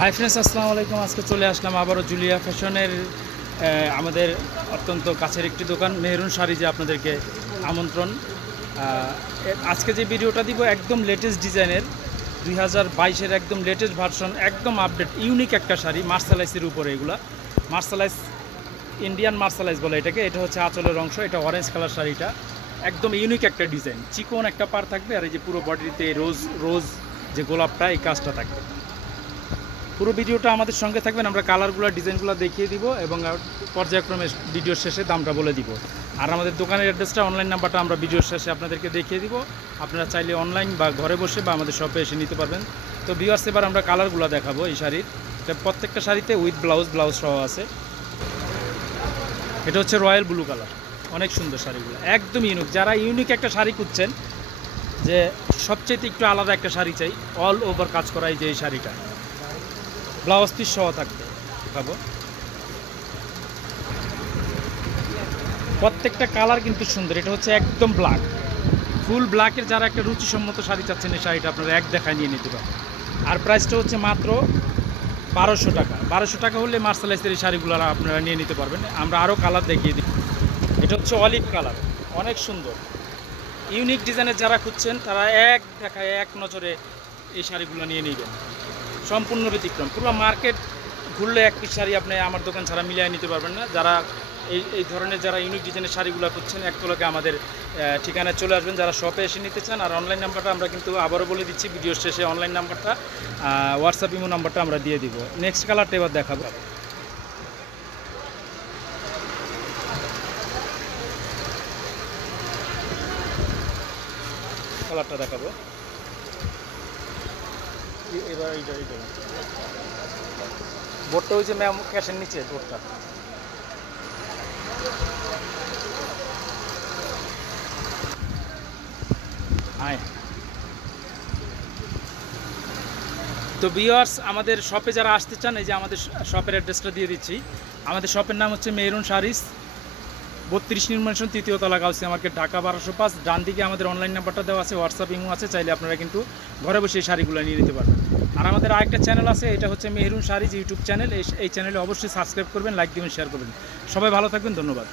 Hi friends, আসসালামু আলাইকুম। আজকে চলে আসলাম আবারও জুলিয়া ফ্যাশনের আমাদের অত্যন্ত কাছের একটি দোকান মেহরুন শাড়িজে আপনাদেরকে আমন্ত্রণ। আজকে যে ভিডিওটা দিব একদম লেটেস্ট ডিজাইনের 2022-এর একদম লেটেস্ট ভার্সন, একদম আপডেট ইউনিক একটা শাড়ি মার্শালাইসের উপরে। এগুলা মার্শালাইস, ইন্ডিয়ান মার্শালাইস বলে এটাকে। এটা হচ্ছে আঁচলের অংশ, এটা অরেঞ্জ কালার শাড়িটা একদম ইউনিক একটা ডিজাইন, চিকন একটা পার থাকবে আর এই যে পুরো বডিতে রোজ রোজ যে গোলাপটা এই কাজটা থাকবে। পুরো ভিডিওটা আমাদের সঙ্গে থাকবেন, আমরা কালারগুলো ডিজাইনগুলো দেখিয়ে দিব এবং পর্যায়ক্রমে ভিডিওর শেষে দামটা বলে দিব। আর আমাদের দোকানের অ্যাড্রেসটা, অনলাইন নাম্বারটা আমরা ভিডিওর শেষে আপনাদেরকে দেখিয়ে দিব। আপনারা চাইলে অনলাইন বা ঘরে বসে বা আমাদের শপে এসে নিতে পারবেন। তো ভিউয়ার্স, এবার আমরা কালারগুলো দেখাবো এই শাড়ির। প্রত্যেকটা শাড়িতে উইথ ব্লাউজ সহ আছে। এটা হচ্ছে রয়্যাল ব্লু কালার, অনেক সুন্দর শাড়িগুলো, একদম ইউনিক। যারা ইউনিক একটা শাড়ি খুঁজছেন, যে সবচেয়ে একটু আলাদা একটা শাড়ি চাই, অল ওভার কাজ করা এই যে এই শাড়িটা, ব্লাউজ পিস সহ থাকবে। দেখাবো প্রত্যেকটা কালার কিন্তু সুন্দর। এটা হচ্ছে একদম ব্ল্যাক, ফুল ব্ল্যাকের যারা একটা রুচিসম্মত শাড়ি চাচ্ছেন, এই শাড়িটা আপনারা এক দেখায় নিয়ে নিতে পারেন। আর প্রাইসটা হচ্ছে মাত্র 1200 টাকা। 1200 টাকা হলে মার্শালাইসের এই শাড়িগুলো আপনারা নিয়ে নিতে পারবেন। আমরা আরও কালার দেখিয়ে দিই। এটা হচ্ছে অলিভ কালার, অনেক সুন্দর ইউনিক ডিজাইনের যারা খুঁজছেন, তারা এক দেখায় এক নজরে এই শাড়িগুলো নিয়ে নেবেন। সম্পূর্ণ ব্যতিক্রম, পুরো মার্কেট ঘুরলে এক পিস শাড়ি আপনি আমার দোকান ছাড়া মিলিয়ে নিতে পারবেন না। যারা এই ধরনের যারা ইউনিক ডিজাইনের শাড়িগুলো খুঁজছেন, এক তলাকে আমাদের ঠিকানায় চলে আসবেন যারা শপে এসে নিতে চান। আর অনলাইন নাম্বারটা আমরা কিন্তু আবারও বলে দিচ্ছি ভিডিওর শেষে, অনলাইন নাম্বারটা, হোয়াটসঅ্যাপ ইমো নাম্বারটা আমরা দিয়ে দিব। নেক্সট কালারটা এবার দেখাবো। কালারটা দেখাবো এবার। এইটা বোর্ডটা হয়েছে ম্যাম ক্যাশের নিচে বোর্ডটা। হ্যাঁ, তো ভিউয়ার্স, আমাদের শপে যারা আসতে চান, এই যে আমাদের শপের অ্যাড্রেসটা দিয়ে দিচ্ছি। আমাদের শপের নাম হচ্ছে মেহরুন শাড়িজ, 32 নির্মাণ 3য় তলা, গাউসিয়া মার্কেট, ঢাকা 1205। ডান দিকে আমাদের অনলাইন নাম্বারটা দেওয়া আছে, হোয়াটসঅ্যাপ ইমো আছে, চাইলে আপনারা কিন্তু ঘরে বসে এই শাড়িগুলো নিয়ে নিতে পারবেন। আর আমাদের আরেকটা চ্যানেল আছে, এটা হচ্ছে মেহরুন শাড়িজ ইউটিউব চ্যানেল। এই চ্যানেলে অবশ্যই সাবস্ক্রাইব করবেন, লাইক দিবেন, শেয়ার করবেন। সবাই ভালো থাকবেন, ধন্যবাদ।